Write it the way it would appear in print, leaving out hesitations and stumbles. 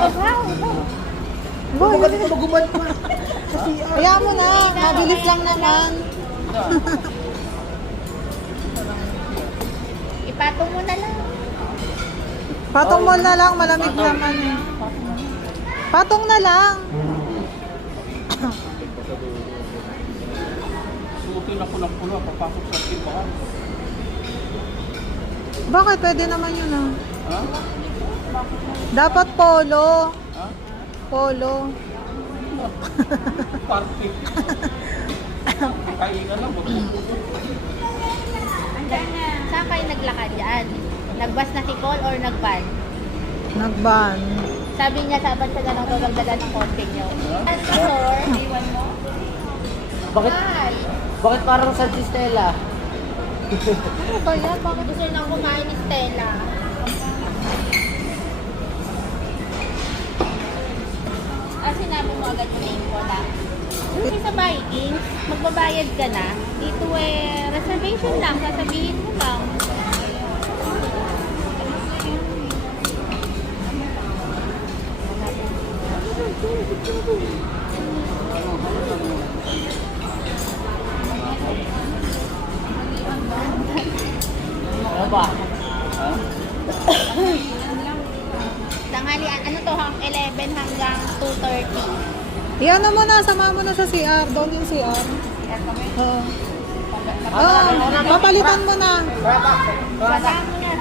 Boy, Bakit ito magubad pa? kaya mo na. Mabilis lang naman. Ipatong mo na lang. Patong mo na lang. Malamig naman. Patong na lang. Suotin ako ng pula, papasok sa timbahan. Bakit? Pwede naman yun ah. Ha? Dapat polo. Ha? Polo. Party. Kainan lang. Saan kayo naglakad dyan? Nagbas na si Paul or nagban? Nagban. Sabi niya, sabat siya na lang dagdagan ng konti niyo. Sir, iwan mo? Bakit? Ay, Bakit parang San Stella? ano ba yan? Bakit gusto nang kumain ni Stella? Sinabi mo agad yung name ko na. Kasi sa Vikings, magbabayad ka na. Dito reservation lang. Sasabihin mo lang. Ano ba? Ha? Tanghalian, ano to, 11 hanggang 2:30. Iyan mo na. Sama mo na sa CR. Doon yung CR. Oo. Papalitan mo na. Wala mo na.